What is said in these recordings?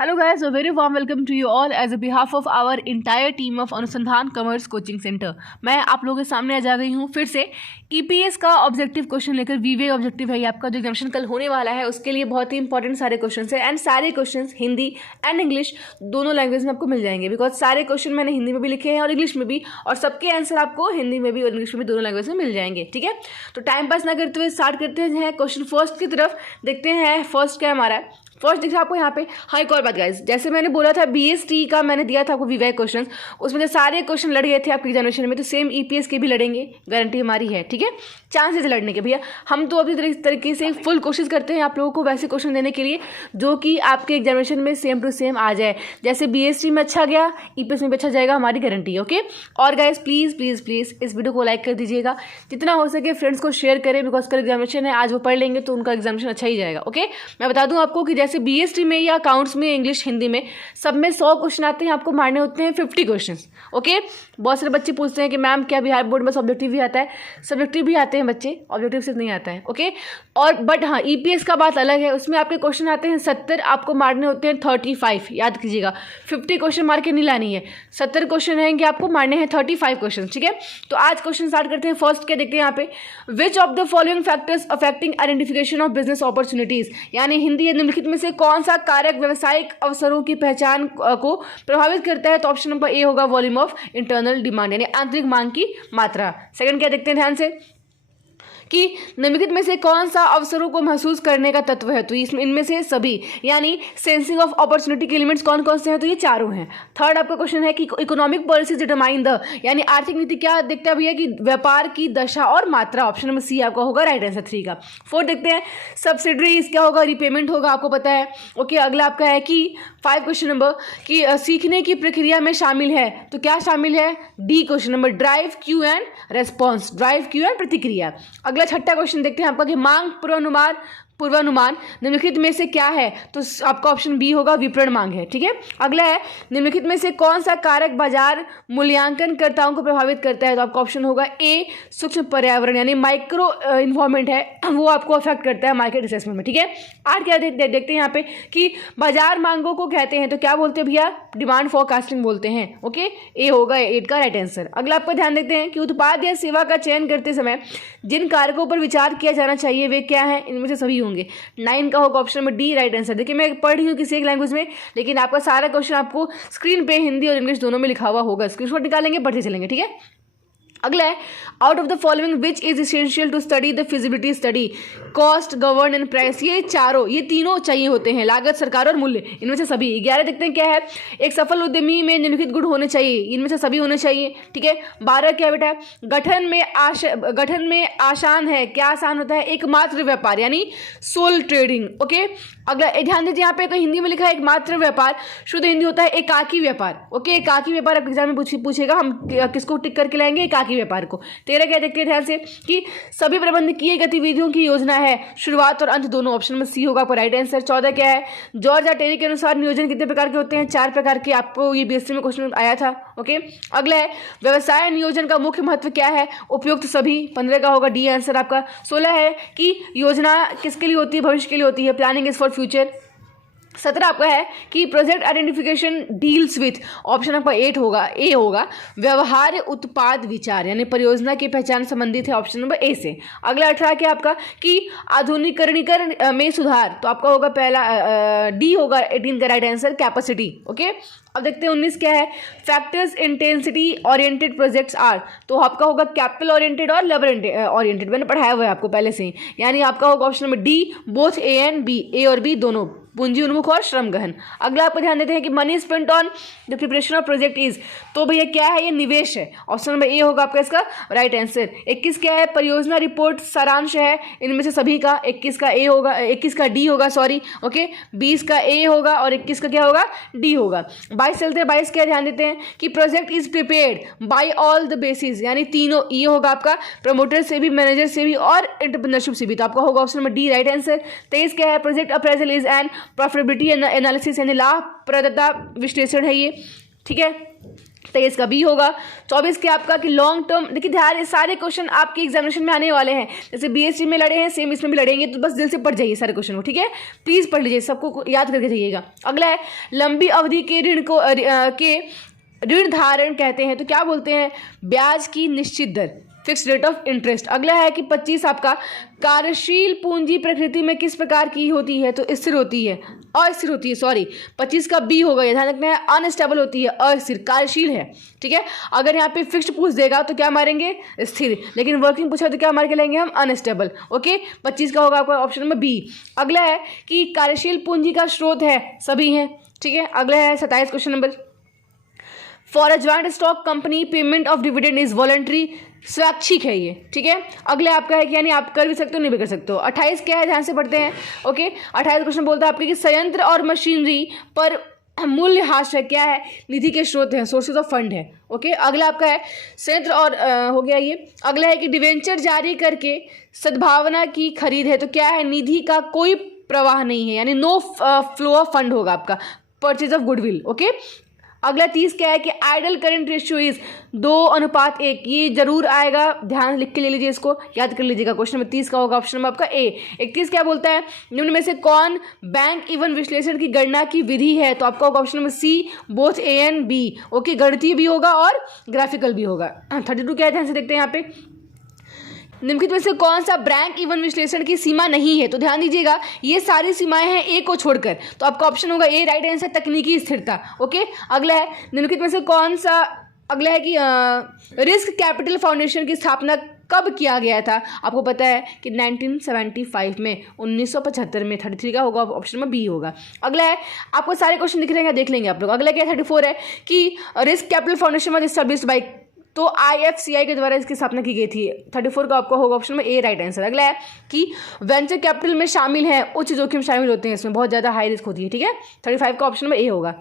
Hello guys, a very warm welcome to you all as a behalf of our entire team of अनुसंधान commerce coaching centre. मैं आप लोगों के सामने आ जा गई हूँ फिर से ईपीएस का ऑब्जेक्टिव क्वेश्चन लेकर। वीवे ऑब्जेक्टिव है ये आपका जो एग्जामिनेशन कल होने वाला है, उसके लिए बहुत ही इंपॉर्टेंट सारे क्वेश्चन है एंड सारे क्वेश्चन हिंदी एंड इंग्लिश दोनों लैंग्वेज में आपको मिल जाएंगे। बिकॉज सारे क्वेश्चन मैंने हिंदी में भी लिखे हैं और इंग्लिश में भी, और सबके आंसर आपको हिंदी में भी और इंग्लिश में भी दोनों लैंग्वेज में मिल जाएंगे। ठीक है, तो टाइम पास ना करते हुए स्टार्ट करते हैं क्वेश्चन फर्स्ट की तरफ। देखते हैं फर्स्ट क्या हमारा है। फर्स्ट देखिए आपको यहाँ पे। हाँ, एक और बात गाइस, जैसे मैंने बोला था बीएसटी का मैंने दिया था आपको वीवाई क्वेश्चन, उसमें जो सारे क्वेश्चन लड़ गए थे आपके एग्जामिनेशन में, तो सेम ईपीएस के भी लड़ेंगे, गारंटी हमारी है। ठीक है, चांसेस लड़ने के भैया। हम तो अपनी तरीके से फुल कोशिश करते हैं आप लोगों को वैसे क्वेश्चन देने के लिए जो कि आपके एग्जामिनेशन में सेम टू सेम आ जाए। जैसे बीएसटी में अच्छा गया, ईपीएस में भी अच्छा जाएगा, हमारी गारंटी है। ओके, और गाइस प्लीज़ प्लीज़ प्लीज़ इस वीडियो को लाइक कर दीजिएगा, जितना हो सके फ्रेंड्स को शेयर करें। बिकॉज कल एग्जामिनेशन है, आज वो पढ़ लेंगे तो उनका एग्जामिनेशन अच्छा ही जाएगा। ओके, मैं बता दूं आपको कि जैसे बीएसटी में या अकाउंट्स में, इंग्लिश, हिंदी में सब में 100 क्वेश्चन आते हैं, आपको मारने होते हैं 50 क्वेश्चन। ओके, बहुत सारे बच्चे पूछते हैं कि मैम क्या बिहार बोर्ड में सब्जेक्टिव भी आता है? सब्जेक्टिव भी आते हैं बच्चे, ऑब्जेक्टिव सिर्फ नहीं आता है। ओके, और बट हाँ ईपीएस का बात अलग है, उसमें आपके क्वेश्चन आते हैं 70, आपको मारने होते हैं 35। याद कीजिएगा, 50 क्वेश्चन मार के नहीं लानी है, 70 क्वेश्चन रहेंगे, आपको मारने हैं 35 क्वेश्चन। ठीक है, तो आज क्वेश्चन स्टार्ट करते हैं। फर्स्ट क्या देखते हैं यहाँ पे, which of the following factors affecting identification of business opportunities, यानी हिंदी या निम्नलिखित में से कौन सा कारक व्यवसायिक अवसरों की पहचान को प्रभावित करता है? तो ऑप्शन नंबर ए होगा वॉल्यूम ऑफ इंटरनल डिमांड, यानी आंतरिक मांग की मात्रा। सेकंड क्या देखते हैं ध्यान से कि निम्नलिखित में से कौन सा अवसरों को महसूस करने का तत्व है? तो इसमें इनमें से सभी, यानी सेंसिंग ऑफ अपॉर्चुनिटी के एलिमेंट्स कौन कौन से हैं? तो ये चारों हैं। थर्ड आपका क्वेश्चन है कि इकोनॉमिक पॉलिसीज डिटरमाइन द, यानी आर्थिक नीति क्या देखता है भैया कि व्यापार की दशा और मात्रा। ऑप्शन नंबर सी आपका होगा राइट आंसर 3 का। फोर्थ देखते हैं सब्सिडरीज क्या होगा? रिपेमेंट होगा, आपको पता है। ओके, अगला आपका है कि 5 क्वेश्चन नंबर कि सीखने की प्रक्रिया में शामिल है, तो क्या शामिल है? D question number, drive, Q and response, drive, Q and प्रतिक्रिया। अगला छठा क्वेश्चन देखते हैं आपका कि मांग पूर्वानुमान निम्नलिखित में से क्या है? तो आपका ऑप्शन बी होगा विपणन मांग है। ठीक है, अगला है निम्नलिखित में से कौन सा कारक बाजार मूल्यांकनकर्ताओं को प्रभावित करता है? तो आपका ऑप्शन होगा ए सूक्ष्म पर्यावरण, यानी माइक्रो इन्वायरमेंट है, वो आपको अफेक्ट करता है मार्केट असेसमेंट में। ठीक है, आज क्या देखते हैं यहाँ पे कि बाजार मांगों को कहते हैं, तो क्या बोलते हैं भैया? डिमांड फोरकास्टिंग बोलते हैं। ओके, ए होगा 8 का राइट आंसर। अगला आपका ध्यान देखते हैं कि उत्पाद या सेवा का चयन करते समय जिन कारकों पर विचार किया जाना चाहिए वे क्या है? इनमें से सभी होंगे। 9 का होगा option number D right answer. देखिए मैं पढ़ रही हूँ किसी एक लैंग्वेज में, लेकिन आपका सारा क्वेश्चन आपको स्क्रीन पे हिंदी और इंग्लिश दोनों में लिखा हुआ होगा, स्क्रीनशॉट निकालेंगे, पढ़ते चलेंगे। ठीक है, अगला है out of the following which is essential to study the feasibility study, cost, govern and price. ये तीनों चाहिए होते हैं, लागत, सरकार और मूल्य, इनमें से सभी। 11 देखते हैं क्या है, एक सफल उद्यमी में निम्नलिखित गुण होने चाहिए, इनमें से सभी होने चाहिए। ठीक है, 12 क्या बेटा, गठन में आसान है, क्या आसान होता है? एकमात्र व्यापार, यानी सोल ट्रेडिंग। ओके, अगला ध्यान दीजिए यहाँ पे तो हिंदी में लिखा है एकमात्र व्यापार, शुद्ध हिंदी होता है एकाकी व्यापार। ओके, एकाकी व्यापार आपके एग्जाम में पूछेगा, हम किसको टिक करके लाएंगे? एकाकी व्यापार को। 13 क्या देखते हैं ध्यान से कि सभी प्रबंधकीय गतिविधियों की योजना है, शुरुआत और अंत दोनों, ऑप्शन में सी होगा आपका राइट आंसर। 14 क्या है, जॉर्ज टेरी के अनुसार नियोजन कितने प्रकार के होते हैं? 4 प्रकार के, आपको ये बीएससी में क्वेश्चन आया था। ओके, अगला है व्यवसाय नियोजन का मुख्य महत्व क्या है? उपयुक्त सभी, 15 का होगा डी आंसर आपका। 16 है कि योजना किसके लिए होती है? भविष्य के लिए होती है, प्लानिंग इज फॉर फ्यूचर। 17 आपका है कि project identification deals with, option आपका 8 होगा, ए होगा, व्यवहार्य उत्पाद विचार, यानी परियोजना की पहचान संबंधित है, ऑप्शन नंबर ए से। अगला 18 क्या आपका कि आधुनिकीकरण में सुधार, तो आपका होगा पहला डी होगा 18 का राइट आंसर, कैपेसिटी। ओके, अब देखते हैं 19 क्या है, factors intensity oriented projects are, तो आपका होगा कैपिटल ओरिएंटेड और लेबर ओरिएंटेड, मैंने पढ़ाया हुआ है आपको पहले से ही, यानी आपका होगा option number D both A and B, A और बी दोनों, पूंजी उन्मुख और श्रम गहन। अगला आपको ध्यान देते हैं कि money spent on the preparation of project is, तो भैया क्या है? ये निवेश है, ऑप्शन नंबर ए होगा आपका इसका राइट आंसर। 21 क्या है, परियोजना रिपोर्ट सारांश है, इनमें से सभी का। 21 का ए होगा, 21 का डी होगा, सॉरी। ओके, 20 का ए होगा और 21 का क्या होगा? डी होगा। 22 चलते हैं, 22 क्या ध्यान देते हैं कि project is prepared by all the basis, यानी तीनों, ये होगा आपका प्रमोटर से भी, मैनेजर से भी और एंटरप्रेन्योरशिप से भी, तो आपका होगा option number D right answer. 23 क्या है, project appraisal is and profitability analysis, यानी लाभप्रदता विश्लेषण है ये। ठीक है, 23 का बी होगा। 24 के आपका कि लॉन्ग टर्म, देखिए ध्यान, सारे क्वेश्चन आपके एग्जामिनेशन में आने वाले हैं, जैसे बीएससी में लड़े हैं सेम इसमें भी लड़ेंगे, तो बस दिल से पढ़ जाइए सारे क्वेश्चन को, ठीक है, प्लीज़ पढ़ लीजिए, सबको याद करके जाइएगा। अगला है लंबी अवधि के ऋण को के ऋण धारण कहते हैं, तो क्या बोलते हैं, ब्याज की निश्चित दर, फिक्स रेट ऑफ इंटरेस्ट। अगला है कि 25 आपका कार्यशील पूंजी प्रकृति में किस प्रकार की होती है, तो स्थिर होती है, अस्थिर होती है, सॉरी 25 का बी होगा, ये ध्यान रखना है, अनस्टेबल होती है, अस्थिर, कार्यशील है, ठीक है। अगर यहाँ पे फिक्स्ड पूछ देगा तो क्या मारेंगे, स्थिर, लेकिन वर्किंग पूछा तो क्या मार के लेंगे हम, अनस्टेबल, ओके। 25 का होगा आपका ऑप्शन नंबर बी। अगला है कि कार्यशील पूंजी का स्रोत है, सभी हैं, ठीक है। अगला है 27 question number, for a joint stock company payment of dividend is voluntary, स्वैच्छिक है ये, ठीक है। अगले आपका है कि यानी आप कर भी सकते हो नहीं भी कर सकते हो। 28 क्या है, ध्यान से पढ़ते हैं, ओके। 28 क्वेश्चन बोलता है आपके कि संयंत्र और मशीनरी पर मूल्यह्रास है, क्या है, निधि के स्रोत हैं, सोर्सेज ऑफ फंड है, ओके। अगला आपका है संयंत्र और हो गया ये। अगला है कि डिवेंचर जारी करके सद्भावना की खरीद है, तो क्या है, निधि का कोई प्रवाह नहीं है, यानी नो फ्लो ऑफ फंड होगा आपका, परचेज ऑफ गुडविल, ओके। अगला 30 क्या है कि आइडल करेंट रेशियो इज 2:1, ये जरूर आएगा, ध्यान लिख के ले लीजिए, इसको याद कर लीजिएगा। क्वेश्चन नंबर 30 का होगा ऑप्शन नंबर आपका ए। 31 क्या बोलता है, निम्न में से कौन बैंक इवन विश्लेषण की गणना की विधि है, तो आपका होगा option number C, both A and B, okay. गणितीय भी होगा और ग्राफिकल भी होगा। 32 क्या है, ध्यान से देखते हैं यहाँ पे, निम्नलिखित में से कौन सा बैंक इवन विश्लेषण की सीमा नहीं है, तो ध्यान दीजिएगा ये सारी सीमाएं हैं ए को छोड़कर, तो आपका ऑप्शन होगा ए, राइट आंसर, तकनीकी स्थिरता, ओके। अगला है निम्नलिखित में से कौन सा, अगला है कि रिस्क कैपिटल फाउंडेशन की स्थापना कब किया गया था, आपको पता है कि 1975 में, 1975 में। 33 का होगा ऑप्शन में बी होगा। अगला है, आपको सारे क्वेश्चन दिख रहे हैं, देख लेंगे आप लोग। अगला क्या 34 है कि risk capital foundation was established bye, तो IFCI के द्वारा इसकी स्थापना की गई थी। 34 का आपका होगा ऑप्शन में ए, राइट आंसर। अगला है कि वेंचर कैपिटल में शामिल है, उच्च जोखिम शामिल होते हैं इसमें, बहुत ज़्यादा हाई रिस्क होती है, ठीक है। 35 का ऑप्शन में ए होगा।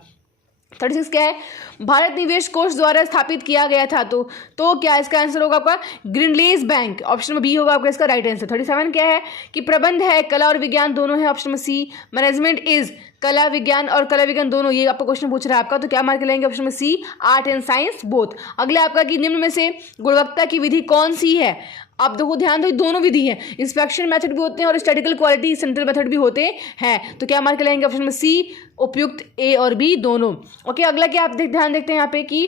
36 क्या है, भारत निवेश कोष द्वारा स्थापित किया गया था, तो क्या इसका आंसर होगा आपका ग्रीनलेस बैंक, ऑप्शन में बी होगा आपका इसका राइट आंसर। 37 क्या है कि प्रबंध है, कला और विज्ञान दोनों है, ऑप्शन में सी। मैनेजमेंट इज, कला विज्ञान और कला विज्ञान दोनों, ये आपको क्वेश्चन पूछ रहा है आपका, तो क्या मार्क लेंगे, ऑप्शन में सी, आर्ट एंड साइंस बोथ। अगला आपका कि निम्न में से गुणवत्ता की विधि कौन सी है, आप देखो ध्यान दो, दोनों विधि है, इंस्पेक्शन मेथड भी होते हैं और स्टैटिकल क्वालिटी सेंट्रल मेथड भी होते हैं, तो क्या मार्क लेंगे, ऑप्शन में सी, उपयुक्त ए और बी दोनों, ओके। अगला क्या आप ध्यान देखते हैं यहाँ पे कि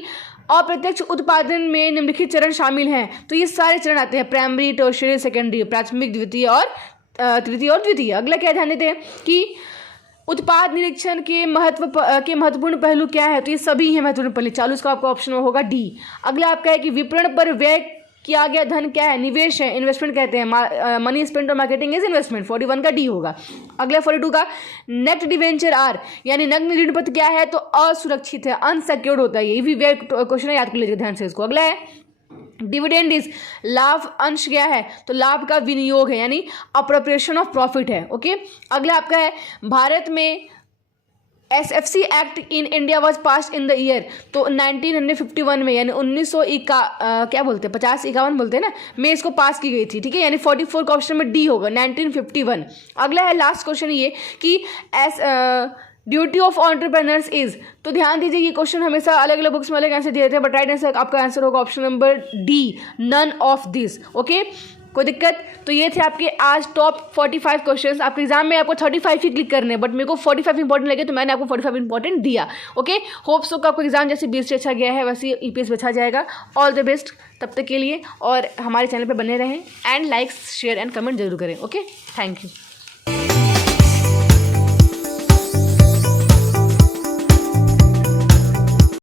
अप्रत्यक्ष उत्पादन में निम्नलिखित चरण शामिल हैं, तो ये सारे चरण आते हैं, प्राइमरी, टर्शियरी, सेकेंडरी, प्राथमिक, द्वितीय और तृतीय और द्वितीय। अगला क्या ध्यान देते हैं कि उत्पाद निरीक्षण के महत्वपूर्ण पहलू क्या है, तो ये सभी हैं महत्वपूर्ण पहलू, चालू इसका आपका ऑप्शन होगा डी। अगला आपका है कि विपणन पर व्यय किया गया धन क्या है, निवेश है, इन्वेस्टमेंट कहते हैं, मनी स्पेंट और मार्केटिंग इज इन्वेस्टमेंट, 41 का डी होगा। अगला 42 का नेट डिवेंचर आर, यानी नग्न ऋण पत्र क्या है, तो असुरक्षित है, अनसिक्योर्ड होता है, ये भी व्यय क्वेश्चन है, याद कर लीजिए ध्यान से इसको। अगला है डिविडेंड इज, लाभ अंश क्या है, तो लाभ का विनियोग है, यानी अप्रोप्रिएशन ऑफ प्रॉफिट है, ओके। अगला आपका है भारत में SFC act in India was pass in the year, तो 1951 में, यानी 1951 क्या बोलते हैं, 50-51 बोलते हैं ना, में इसको पास की गई थी, ठीक है, यानी 44 का ऑप्शन में डी होगा, 1951। अगला है लास्ट क्वेश्चन ये कि ड्यूटी ऑफ एंटरप्रेन्योर्स इज, तो ध्यान दीजिए ये क्वेश्चन हमेशा अलग अलग बुक्स में अलग आंसर दिए थे, बट राइट आंसर आपका आंसर होगा option number D, none of this, okay. कोई दिक्कत, तो ये थे आपके आज टॉप 45 क्वेश्चंस। आपके एग्जाम में आपको 35 ही क्लिक करने हैं, बट मेरे को 45 इंपॉर्टेंट लगे तो मैंने आपको 45 इंपॉर्टेंट दिया, ओके। होप सो का आपको एग्जाम जैसे बीस से अच्छा गया है वैसे EPS में अच्छा जाएगा। ऑल द बेस्ट तब तक के लिए, और हमारे चैनल पर बने रहें and like share and comment जरूर करें, ओके। Thank you.